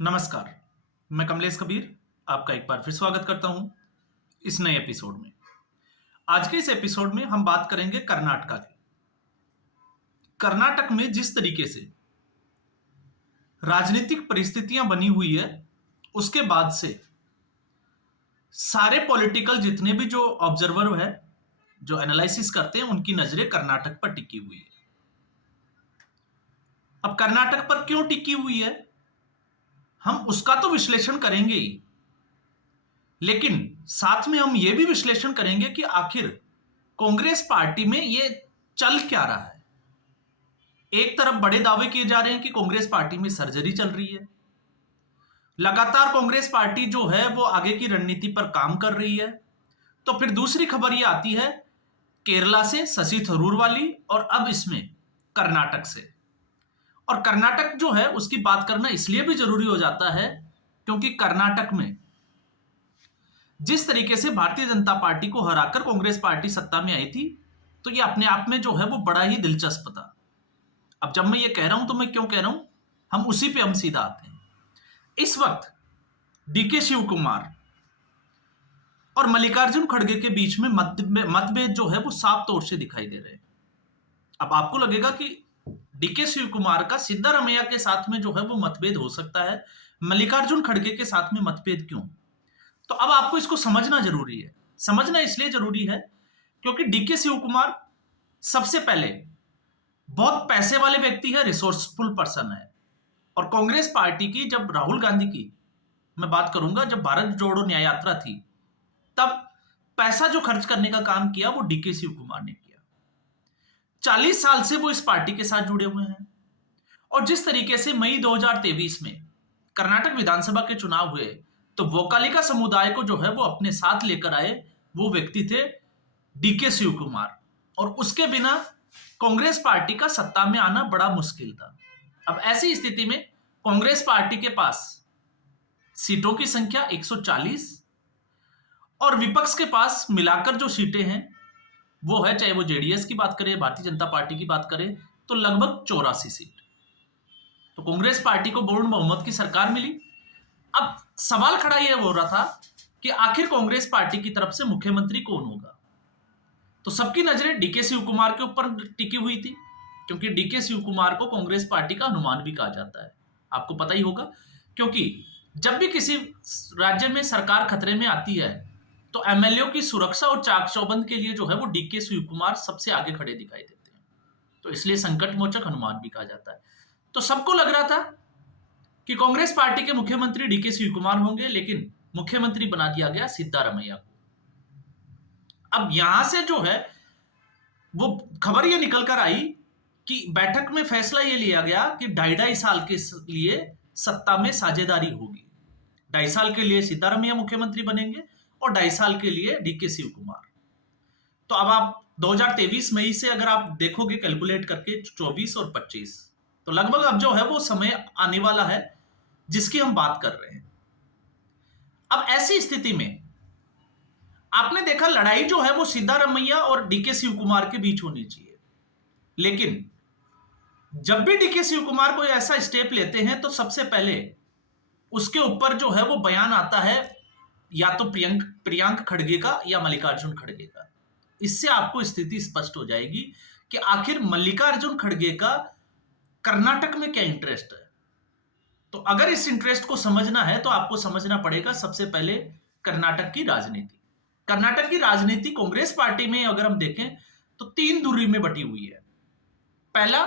नमस्कार। मैं कमलेश कबीर आपका एक बार फिर स्वागत करता हूं इस नए एपिसोड में। आज के इस एपिसोड में हम बात करेंगे कर्नाटका की। कर्नाटक में जिस तरीके से राजनीतिक परिस्थितियां बनी हुई है, उसके बाद से सारे पॉलिटिकल जितने भी जो ऑब्जर्वर है, जो एनालिसिस करते हैं, उनकी नजरें कर्नाटक पर टिकी हुई है। अब कर्नाटक पर क्यों टिकी हुई है, हम उसका तो विश्लेषण करेंगे ही, लेकिन साथ में हम यह भी विश्लेषण करेंगे कि आखिर कांग्रेस पार्टी में यह चल क्या रहा है। एक तरफ बड़े दावे किए जा रहे हैं कि कांग्रेस पार्टी में सर्जरी चल रही है, लगातार कांग्रेस पार्टी जो है वो आगे की रणनीति पर काम कर रही है। तो फिर दूसरी खबर यह आती है केरला से शशि थरूर वाली, और अब इसमें कर्नाटक से। और कर्नाटक जो है उसकी बात करना इसलिए भी जरूरी हो जाता है क्योंकि कर्नाटक में जिस तरीके से भारतीय जनता पार्टी को हराकर कांग्रेस पार्टी सत्ता में आई थी, तो ये अपने आप में जो है वो बड़ा ही दिलचस्प था। अब जब मैं ये कह रहा हूं तो मैं क्यों कह रहा हूं, हम उसी पे हम सीधा आते हैं। इस वक्त डीके शिव कुमार और मल्लिकार्जुन खड़गे के बीच में मतभेद जो है वो साफ तौर से दिखाई दे रहे हैं। अब आपको लगेगा कि डीके शिव कुमार का सिद्धारमैया के साथ में जो है वो मतभेद हो सकता है, मल्लिकार्जुन खड़गे के साथ में मतभेद क्यों? तो अब आपको इसको समझना जरूरी है। समझना इसलिए जरूरी है क्योंकि डीके शिव कुमार सबसे पहले बहुत पैसे वाले व्यक्ति है, रिसोर्सफुल पर्सन है। और कांग्रेस पार्टी की जब राहुल गांधी की मैं बात करूंगा, जब भारत जोड़ो न्याय यात्रा थी, तब पैसा जो खर्च करने का काम किया वो डीके शिव कुमार ने किया। 40 साल से वो इस पार्टी के साथ जुड़े हुए हैं। और जिस तरीके से मई 2023 में कर्नाटक विधानसभा के चुनाव हुए, तो वोकालिका समुदाय को जो है वो अपने साथ लेकर आए वो व्यक्ति थे डीके शिव कुमार। और उसके बिना कांग्रेस पार्टी का सत्ता में आना बड़ा मुश्किल था। अब ऐसी स्थिति में कांग्रेस पार्टी के पास सीटों की संख्या 140 और विपक्ष के पास मिलाकर जो सीटें हैं वो है, चाहे वो जेडीएस की बात करें, भारतीय जनता पार्टी की बात करें, तो लगभग 84 सीट। तो कांग्रेस पार्टी को पूर्ण बहुमत की सरकार मिली। अब सवाल खड़ा यह हो रहा था कि आखिर कांग्रेस पार्टी की तरफ से मुख्यमंत्री कौन होगा। तो सबकी नजरें डीके शिव कुमार के ऊपर टिकी हुई थी, क्योंकि डीके शिव कुमार को कांग्रेस पार्टी का हनुमान भी कहा जाता है। आपको पता ही होगा, क्योंकि जब भी किसी राज्य में सरकार खतरे में आती है तो एमएलए की सुरक्षा और चाक चौबंद के लिए जो है वो डीके शिव कुमार सबसे आगे खड़े दिखाई देते हैं। तो इसलिए संकट मोचक हनुमान भी कहा जाता है। तो सबको लग रहा था कि कांग्रेस पार्टी के मुख्यमंत्री डीके शिव कुमार होंगे, लेकिन मुख्यमंत्री बना दिया गया सिद्धारमैया को। अब यहां से जो है वो खबर ये निकल कर आई कि बैठक में फैसला ये लिया गया कि 2.5 साल के लिए सत्ता में साझेदारी होगी। 2.5 साल के लिए सिद्धारमैया मुख्यमंत्री बनेंगे और 2.5 साल के लिए डीके शिव कुमार। तो अब आप 2023 मई से अगर आप देखोगे कैलकुलेट करके 24 और 25, तो लगभग अब जो है वो समय आने वाला है जिसकी हम बात कर रहे हैं। अब ऐसी स्थिति में आपने देखा लड़ाई जो है वो सिद्धारमैया और डीके शिव कुमार के बीच होनी चाहिए, लेकिन जब भी डीके शिव कुमार कोई ऐसा स्टेप लेते हैं तो सबसे पहले उसके ऊपर जो है वो बयान आता है या तो प्रियंक खड़गे का या मल्लिकार्जुन खड़गे का। इससे आपको स्थिति स्पष्ट हो जाएगी कि आखिर मल्लिकार्जुन खड़गे का कर्नाटक में क्या इंटरेस्ट है। तो अगर इस इंटरेस्ट को समझना है तो आपको समझना पड़ेगा सबसे पहले कर्नाटक की राजनीति। कर्नाटक की राजनीति कांग्रेस पार्टी में अगर हम देखें तो 3 धुरी में बटी हुई है। पहला,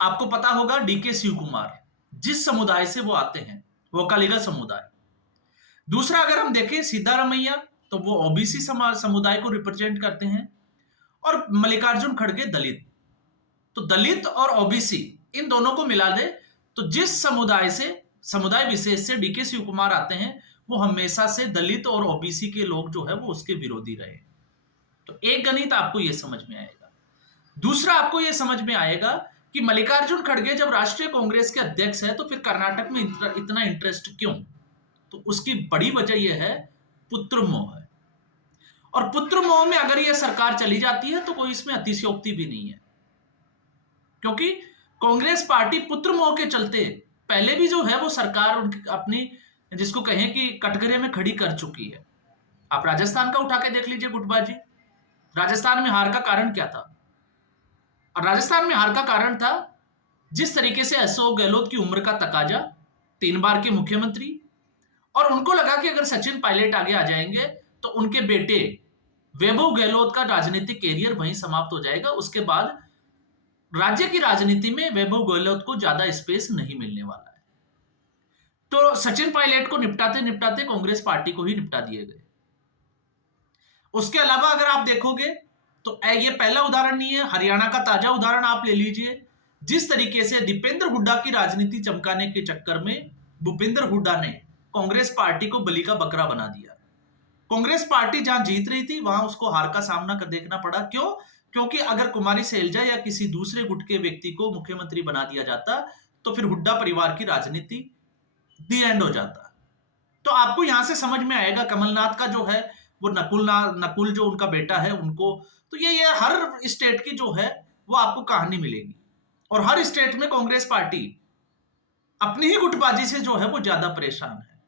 आपको पता होगा डीके शिव कुमार जिस समुदाय से वो आते हैं, वोकालिगा समुदाय। दूसरा, अगर हम देखें सिद्धारमैया, तो वो ओबीसी समुदाय को रिप्रेजेंट करते हैं। और मल्लिकार्जुन खड़गे दलित। तो दलित और ओबीसी इन दोनों को मिला दे तो जिस समुदाय विशेष से डीके शिव कुमार आते हैं वो हमेशा से दलित और ओबीसी के लोग जो है वो उसके विरोधी रहे। तो एक गणित आपको यह समझ में आएगा। दूसरा, आपको यह समझ में आएगा कि मल्लिकार्जुन खड़गे जब राष्ट्रीय कांग्रेस के अध्यक्ष है तो फिर कर्नाटक में इतना इंटरेस्ट क्यों? तो उसकी बड़ी वजह यह है पुत्र मोह है। और पुत्र मोह में अगर यह सरकार चली जाती है तो कोई इसमें अतिशयोक्ति भी नहीं है, क्योंकि कांग्रेस पार्टी पुत्र मोह के चलते पहले भी जो है वो सरकार उनकी अपनी जिसको कहें कि कटघरे में खड़ी कर चुकी है। आप राजस्थान का उठा के देख लीजिए गुटबाजी। राजस्थान में हार का कारण क्या था? और राजस्थान में हार का कारण था जिस तरीके से अशोक गहलोत की उम्र का तकाजा, 3 बार के मुख्यमंत्री, और उनको लगा कि अगर सचिन पायलट आगे आ जाएंगे तो उनके बेटे वैभव गहलोत का राजनीतिक कैरियर वहीं समाप्त हो जाएगा। उसके बाद राज्य की राजनीति में वैभव गहलोत को ज्यादा स्पेस नहीं मिलने वाला है। तो सचिन पायलट को निपटाते निपटाते कांग्रेस पार्टी को ही निपटा दिए गए। उसके अलावा अगर आप देखोगे तो ये पहला उदाहरण नहीं है, हरियाणा का ताजा उदाहरण आप ले लीजिए। जिस तरीके से दीपेंद्र हुड्डा की राजनीति चमकाने के चक्कर में भूपेंद्र हुड्डा ने कांग्रेस पार्टी को बलि का बकरा बना दिया। कांग्रेस पार्टी जहां जीत रही थी वहां उसको हार का सामना कर देखना पड़ा। क्यों? क्योंकि अगर कुमारी शैलजा या किसी दूसरे गुट के व्यक्ति को मुख्यमंत्री बना दिया जाता तो फिर हुड्डा परिवार की राजनीति दी एंड हो जाता। तो आपको यहां से समझ में आएगा कमलनाथ का जो है वो नकुल जो उनका बेटा है उनको, तो ये हर स्टेट की जो है वो आपको कहानी मिलेगी। और हर स्टेट में कांग्रेस पार्टी अपनी ही गुटबाजी से जो है वो ज्यादा परेशान है।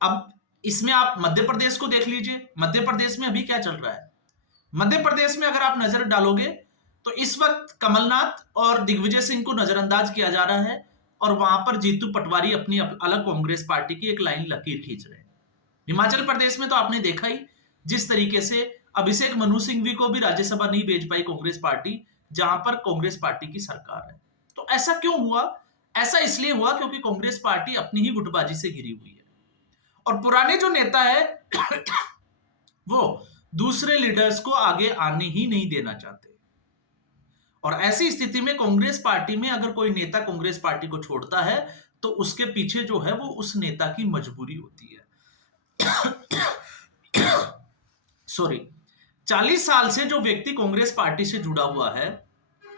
अब इसमें आप मध्य प्रदेश को देख लीजिए। मध्य प्रदेश में अभी क्या चल रहा है? मध्य प्रदेश में अगर आप नजर डालोगे तो इस वक्त कमलनाथ और दिग्विजय सिंह को नजरअंदाज किया जा रहा है और वहां पर जीतू पटवारी अपनी अलग कांग्रेस पार्टी की एक लाइन लकीर खींच रहे हैं। हिमाचल प्रदेश में तो आपने देखा ही जिस तरीके से अभिषेक मनु सिंघवी को भी राज्यसभा नहीं भेज पाई कांग्रेस पार्टी, जहां पर कांग्रेस पार्टी की सरकार है। तो ऐसा क्यों हुआ? ऐसा इसलिए हुआ क्योंकि कांग्रेस पार्टी अपनी ही गुटबाजी से घिरी हुई है और पुराने जो नेता है वो दूसरे लीडर्स को आगे आने ही नहीं देना चाहते। और ऐसी स्थिति में कांग्रेस पार्टी में अगर कोई नेता कांग्रेस पार्टी को छोड़ता है तो उसके पीछे जो है वो उस नेता की मजबूरी होती है। सॉरी, 40 साल से जो व्यक्ति कांग्रेस पार्टी से जुड़ा हुआ है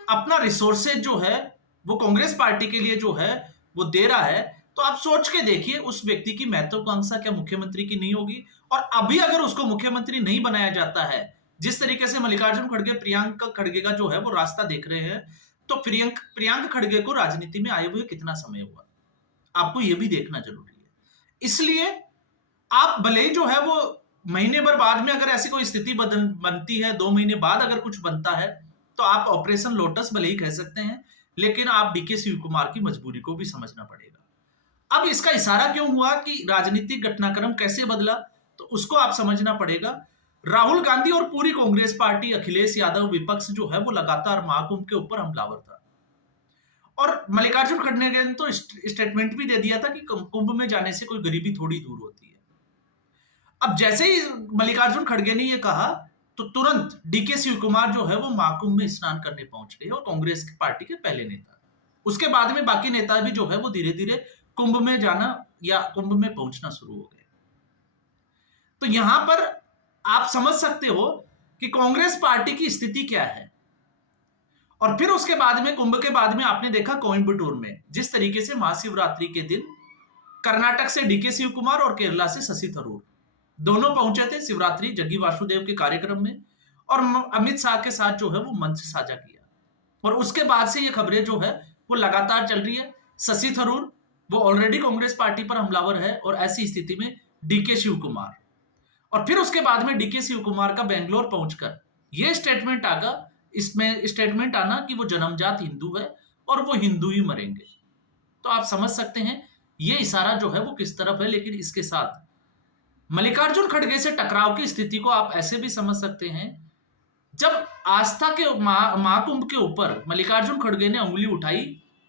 अपना रिसोर्सेज जो है वो कांग्रेस पार्टी के लिए जो है वो दे रहा है, तो आप सोच के देखिए उस व्यक्ति की महत्वाकांक्षा क्या मुख्यमंत्री की नहीं होगी? और अभी अगर उसको मुख्यमंत्री नहीं बनाया जाता है, जिस तरीके से मल्लिकार्जुन खड़गे प्रियंक खड़गे का जो है वो रास्ता देख रहे हैं, तो प्रियंक खड़गे को राजनीति में आए हुए कितना समय हुआ, आपको यह भी देखना जरूरी है। इसलिए आप भले ही जो है वो महीने भर बाद में अगर ऐसी कोई स्थिति बनती है, 2 महीने बाद अगर कुछ बनता है, तो आप ऑपरेशन लोटस भले ही कह सकते हैं, लेकिन आप डीके शिव कुमार की मजबूरी को भी समझना पड़ेगा। अब इसका इशारा क्यों हुआ कि राजनीतिक घटनाक्रम कैसे बदला, तो उसको आप समझना पड़ेगा। राहुल गांधी और पूरी कांग्रेस पार्टी, अखिलेश यादव विपक्ष जो है वो लगातार महाकुंभ के ऊपर हमलावर था और मल्लिकार्जुन खड़गे ने तो स्टेटमेंट भी दे दिया था कि कुंभ में जाने से कोई गरीबी थोड़ी दूर होती है। अब जैसे ही मल्लिकार्जुन खड़गे ने यह कहा तो तुरंत डीके शिव कुमार जो है वो महाकुंभ में स्नान करने पहुंच गए और कांग्रेस पार्टी के पहले नेता। उसके बाद में बाकी नेता भी जो है वो धीरे धीरे कुंभ में जाना या कुंभ में पहुंचना शुरू हो गए। तो यहां पर आप समझ सकते हो कि कांग्रेस पार्टी की स्थिति क्या है। और फिर उसके बाद में कुंभ के बाद में आपने देखा कोयंबटूर में जिस तरीके से महाशिवरात्रि के दिन कर्नाटक से डीके शिव कुमार और केरला से शशि थरूर दोनों पहुंचे थे शिवरात्रि जग्गी वासुदेव के कार्यक्रम में और अमित शाह के साथ जो है वो मंच साझा किया। और उसके बाद से ये खबरें जो है वो लगातार चल रही है। शशि थरूर वो ऑलरेडी कांग्रेस पार्टी पर हमलावर है और ऐसी स्थिति में डीके शिव कुमार, और फिर उसके बाद में डीके शिव कुमार का बेंगलोर पहुंचकर यह स्टेटमेंट आगा, इसमें स्टेटमेंट आना कि वो जन्मजात हिंदू है और वो हिंदू ही मरेंगे। तो आप समझ सकते हैं ये इशारा जो है वो किस तरफ है। लेकिन इसके साथ मल्लिकार्जुन खड़गे से टकराव की स्थिति को आप ऐसे भी समझ सकते हैं, जब आस्था के महाकुंभ के ऊपर मल्लिकार्जुन खड़गे ने उंगली उठाई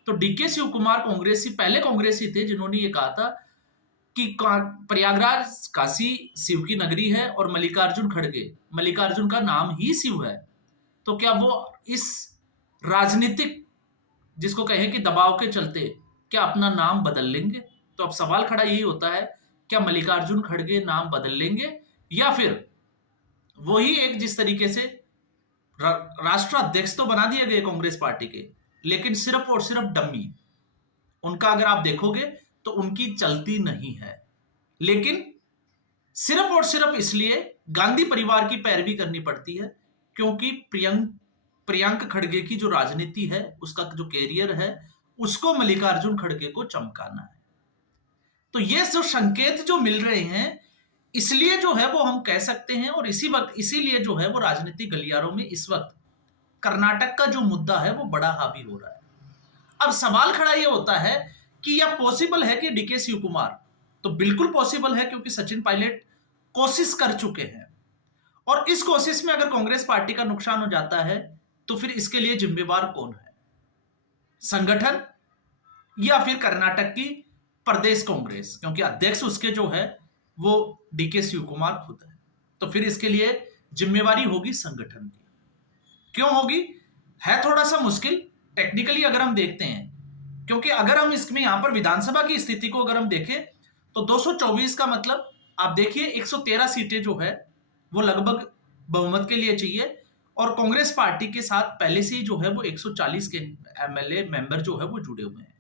तो डीके शिव कुमार पहले कांग्रेसी थे जिन्होंने ये कहा था कि प्रयागराज काशी शिव की नगरी है और मल्लिकार्जुन का नाम ही शिव है। तो क्या वो इस राजनीतिक जिसको कहें कि दबाव के चलते क्या अपना नाम बदल लेंगे? तो अब सवाल खड़ा यही होता है, क्या मल्लिकार्जुन खड़गे नाम बदल लेंगे या फिर वही एक जिस तरीके से राष्ट्राध्यक्ष तो बना दिए गए कांग्रेस पार्टी के, लेकिन सिर्फ और सिर्फ डम्मी। उनका अगर आप देखोगे तो उनकी चलती नहीं है, लेकिन सिर्फ और सिर्फ इसलिए गांधी परिवार की पैरवी करनी पड़ती है क्योंकि प्रियंक खड़गे की जो राजनीति है उसका जो कैरियर है उसको मल्लिकार्जुन खड़गे को चमकाना है। तो ये जो संकेत जो मिल रहे हैं, इसलिए जो है वो हम कह सकते हैं, और इसीलिए जो है वो राजनीतिक गलियारों में इस वक्त कर्नाटक का जो मुद्दा है वो बड़ा हावी हो रहा है। अब सवाल खड़ा ये होता है कि यह पॉसिबल है कि डीके शिव कुमार, तो बिल्कुल पॉसिबल है, क्योंकि सचिन पायलट कोशिश कर चुके हैं, और इस कोशिश में अगर कांग्रेस पार्टी का नुकसान हो जाता है तो फिर इसके लिए जिम्मेवार कौन है? संगठन या फिर कर्नाटक की प्रदेश कांग्रेस, क्योंकि अध्यक्ष उसके जो है वो डीके शिव कुमार खुद है। तो फिर इसके लिए जिम्मेवारी होगी संगठन की। क्यों होगी? है थोड़ा सा मुश्किल टेक्निकली अगर हम देखते हैं, क्योंकि अगर हम इसमें यहां पर विधानसभा की स्थिति को अगर हम देखें तो 224 का मतलब आप देखिए 113 सीटें जो है वो लगभग बहुमत के लिए चाहिए, और कांग्रेस पार्टी के साथ पहले से ही जो है वो 140 के एमएलए मेंबर जो है वो जुड़े हुए हैं।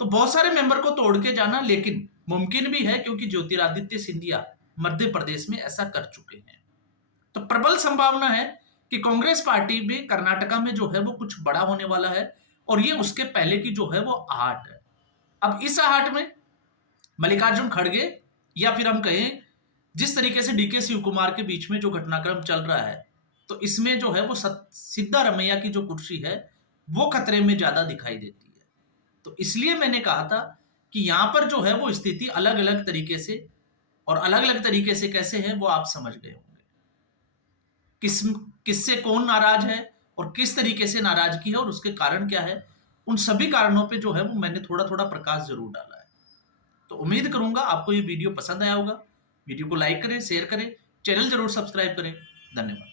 तो बहुत सारे मेंबर को तोड़ के जाना लेकिन मुमकिन भी है, क्योंकि ज्योतिरादित्य सिंधिया मध्य प्रदेश में ऐसा कर चुके हैं। तो प्रबल संभावना है कि कांग्रेस पार्टी भी कर्नाटका में जो है वो कुछ बड़ा होने वाला है, और ये उसके पहले की जो है वो आहट है। अब इस आहट में मल्लिकार्जुन खड़गे, या फिर हम कहें जिस तरीके से डीके शिव कुमार के बीच में जो घटनाक्रम चल रहा है, तो इसमें जो है वो सिद्धारमैया की जो कुर्सी है वो खतरे में ज्यादा दिखाई देती है। तो इसलिए मैंने कहा था कि यहां पर जो है वो स्थिति अलग अलग तरीके से, और अलग अलग तरीके से कैसे है वो आप समझ गए होंगे। किससे कौन नाराज है और किस तरीके से नाराजगी है और उसके कारण क्या है, उन सभी कारणों पे जो है वो मैंने थोड़ा थोड़ा प्रकाश जरूर डाला है। तो उम्मीद करूंगा आपको ये वीडियो पसंद आया होगा। वीडियो को लाइक करें, शेयर करें, चैनल जरूर सब्सक्राइब करें। धन्यवाद।